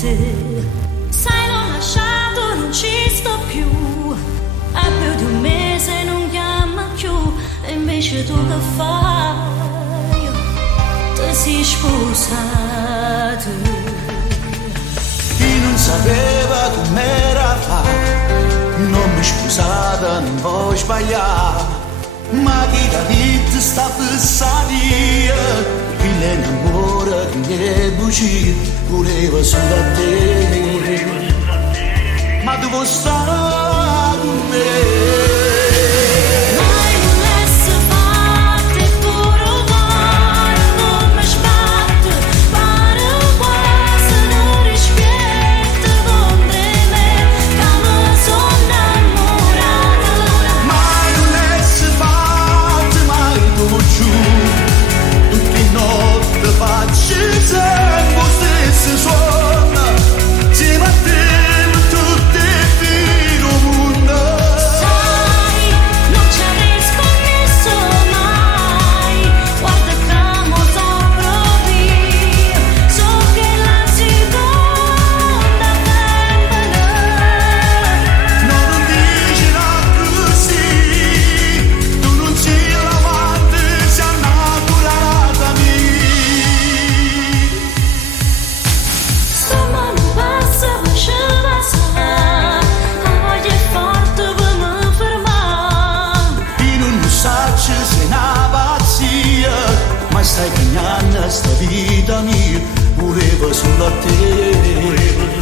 te. Sai, l'ho lasciato, non ci sto più. È più di un mese, non chiama più. E invece tu che fai? Ti sei sposato. Chi non sapeva com'era fa, non mi scusate, non voglio sbagliare. Ma chi da vita sta passaria, chi l'amore che mi è bucito, voleva solo a te. Ma tu vuoi stare con me? Ma stai cagnando sta vita mia, voleva solo a te.